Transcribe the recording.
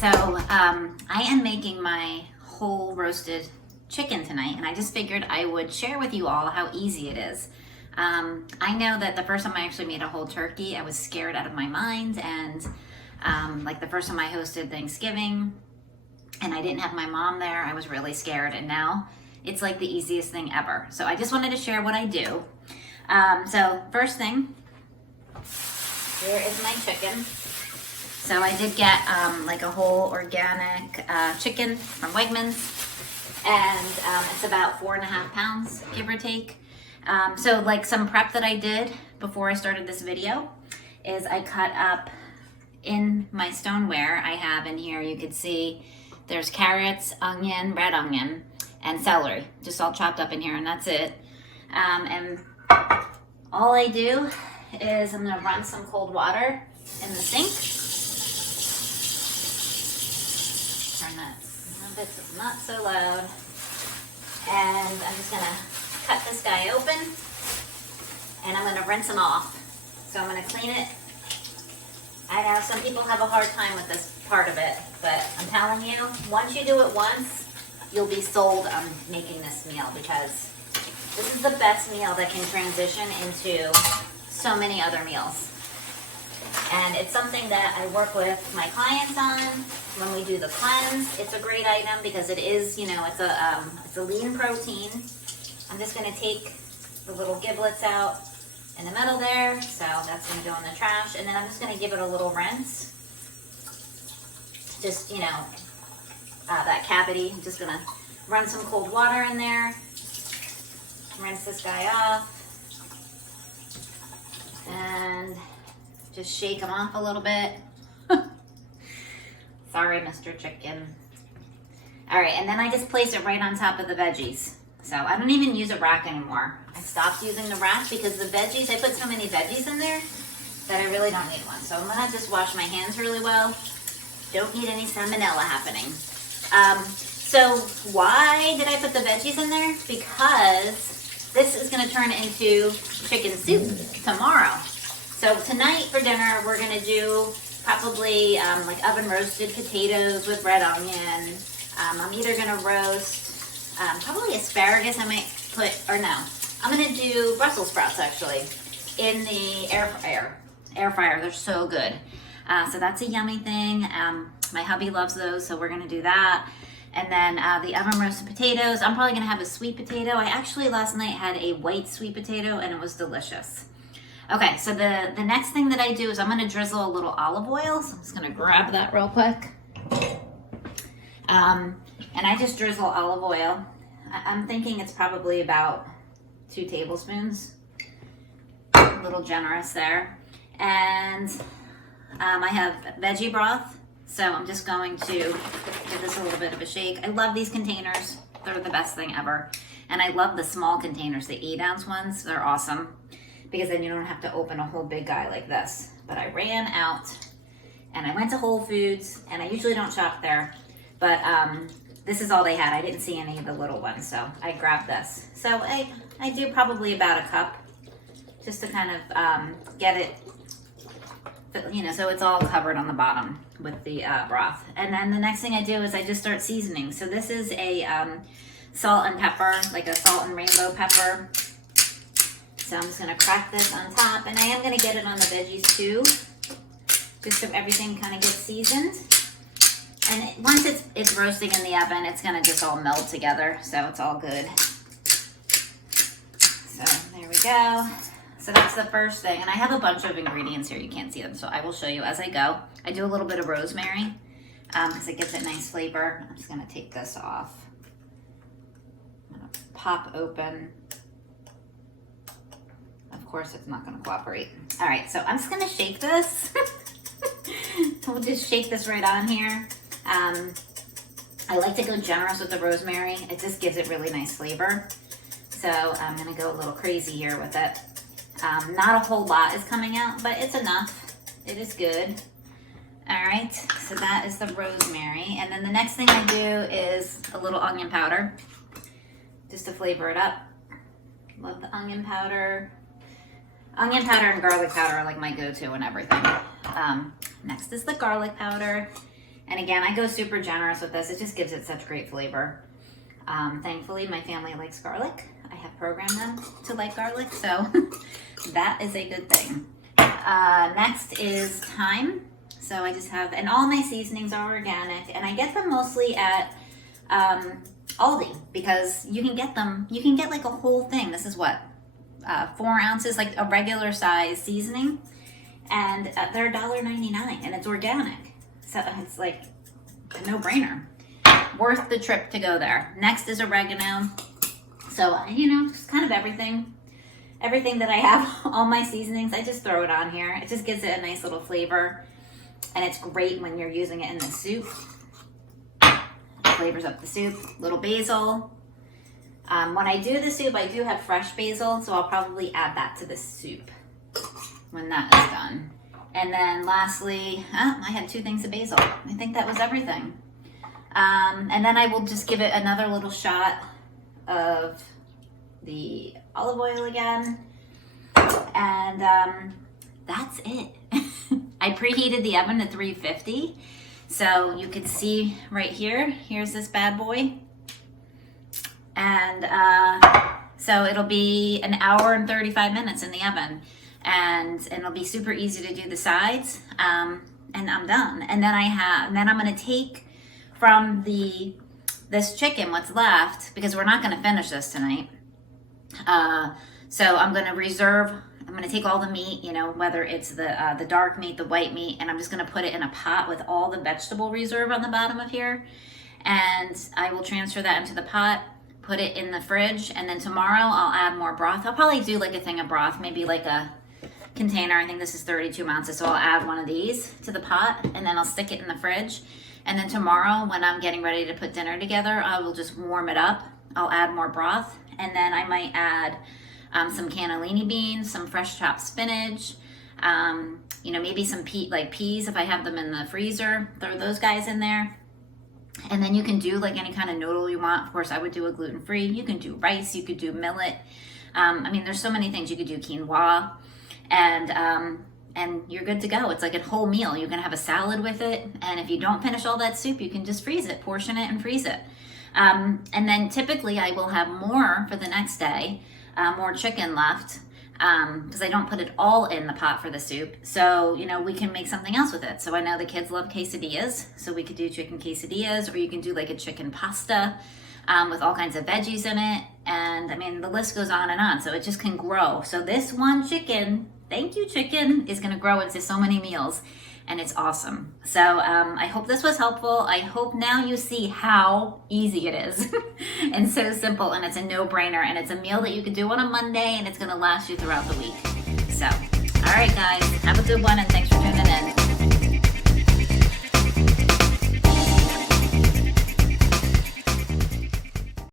So I am making my whole roasted chicken tonight, and I just figured I would share with you all how easy it is. I know that the first time I actually made a whole turkey, I was scared out of my mind, and like the first time I hosted Thanksgiving and I didn't have my mom there, I was really scared, and now it's like the easiest thing ever. So I just wanted to share what I do. So first thing, here is my chicken. So I did get like a whole organic chicken from Wegmans, and it's about 4.5 pounds, give or take. So like some prep that I did before I started this video is I cut up in my stoneware. I have in here, you could see there's carrots, onion, red onion, and celery, just all chopped up in here, and that's it. And all I do is I'm gonna run some cold water in the sink. Turn that a bit not so loud. And I'm just gonna cut this guy open, and I'm gonna rinse him off. So I'm gonna clean it. I know some people have a hard time with this part of it, but I'm telling you, once you do it once, you'll be sold on making this meal, because this is the best meal that can transition into so many other meals. And it's something that I work with my clients on when we do the cleanse. It's a great item because it is, you know, it's a lean protein. I'm just gonna take the little giblets out in the middle there, so that's gonna go in the trash, and then I'm just gonna give it a little rinse. Just, you know, that cavity, I'm just gonna run some cold water in there, rinse this guy off, and just shake him off a little bit. Sorry, Mr. Chicken. All right, and then I just place it right on top of the veggies. So I don't even use a rack anymore. I stopped using the rack because the veggies, I put so many veggies in there that I really don't need one. So I'm gonna just wash my hands really well. Don't need any salmonella happening. So why did I put the veggies in there? Because this is gonna turn into chicken soup tomorrow. So tonight for dinner, we're gonna do probably like oven roasted potatoes with red onion. I'm either gonna roast probably asparagus. I might put, or no, I'm gonna do Brussels sprouts actually in the air fryer. They're so good. So that's a yummy thing. My hubby loves those, so we're gonna do that. And then the oven roasted potatoes, I'm probably gonna have a sweet potato. I actually last night had a white sweet potato and it was delicious. Okay, so the next thing that I do is I'm gonna drizzle a little olive oil. So I'm just gonna grab that real quick. And I just drizzle olive oil. I'm thinking it's probably about 2 tablespoons. A little generous there. And I have veggie broth. So I'm just going to give this a little bit of a shake. I love these containers. They're the best thing ever. And I love the small containers, the 8-ounce ones. They're awesome, because then you don't have to open a whole big guy like this. But I ran out and I went to Whole Foods, and I usually don't shop there, but this is all they had. I didn't see any of the little ones, so I grabbed this. So I do probably about a cup, just to kind of get it, you know, so it's all covered on the bottom with the broth. And then the next thing I do is I just start seasoning. So this is a salt and pepper, like a salt and rainbow pepper. So I'm just gonna crack this on top, and I am gonna get it on the veggies too, just so everything kind of gets seasoned. And once it's roasting in the oven, it's gonna just all meld together, so it's all good. So there we go. So that's the first thing, and I have a bunch of ingredients here. You can't see them, so I will show you as I go. I do a little bit of rosemary because it gives it nice flavor. I'm just gonna take this off. I'm gonna pop open. Of course, it's not going to cooperate. All right, so I'm just going to shake this. So we'll just shake this right on here. I like to go generous with the rosemary. It just gives it really nice flavor. So I'm going to go a little crazy here with it. Not a whole lot is coming out, but it's enough. It is good. All right, so that is the rosemary. And then the next thing I do is a little onion powder, just to flavor it up. Love the onion powder. Onion powder and garlic powder are like my go-to and everything. Next is the garlic powder. And again, I go super generous with this. It just gives it such great flavor. Thankfully, my family likes garlic. I have programmed them to like garlic, so that is a good thing. Next is thyme. So I just have, and all my seasonings are organic, and I get them mostly at Aldi, because you can get them, you can get like a whole thing. This is what, 4 ounces, like a regular size seasoning, and they're $1.99, and it's organic. So it's like a no-brainer. Worth the trip to go there. Next is oregano. So, you know, just kind of everything that I have, all my seasonings, I just throw it on here. It just gives it a nice little flavor, and it's great when you're using it in the soup. Flavors up the soup. Little basil. When I do the soup, I do have fresh basil, so I'll probably add that to the soup when that is done. And then lastly, I had 2 things of basil. I think that was everything. And then I will just give it another little shot of the olive oil again. And that's it. I preheated the oven to 350. So you can see right here, here's this bad boy. And so it'll be an hour and 35 minutes in the oven. And it'll be super easy to do the sides. And I'm done. And then I'm gonna take from this chicken, what's left, because we're not gonna finish this tonight. So I'm gonna take all the meat, you know, whether it's the dark meat, the white meat, and I'm just gonna put it in a pot with all the vegetable reserve on the bottom of here. And I will transfer that into the pot, put it in the fridge, and then tomorrow I'll add more broth. I'll probably do like a thing of broth, maybe like a container. I think this is 32 ounces, so I'll add one of these to the pot, and then I'll stick it in the fridge. And then tomorrow, when I'm getting ready to put dinner together, I will just warm it up. I'll add more broth, and then I might add some cannellini beans, some fresh chopped spinach, you know, maybe some peas if I have them in the freezer. Throw those guys in there. And then you can do like any kind of noodle you want. Of course, I would do a gluten-free. You can do rice, you could do millet. I mean, there's so many things. You could do quinoa, and you're good to go. It's like a whole meal. You can have a salad with it, and if you don't finish all that soup, you can just freeze it, portion it, and freeze it. And then typically I will have more for the next day, more chicken left, because I don't put it all in the pot for the soup. So, you know, we can make something else with it. So I know the kids love quesadillas, so we could do chicken quesadillas, or you can do like a chicken pasta with all kinds of veggies in it. And I mean, the list goes on and on, so it just can grow. So this one chicken, thank you chicken, is gonna grow into so many meals, and it's awesome. So I hope this was helpful. I hope now you see how easy it is and so simple, and it's a no-brainer, and it's a meal that you can do on a Monday, and it's gonna last you throughout the week. So, all right guys, have a good one, and thanks for tuning in.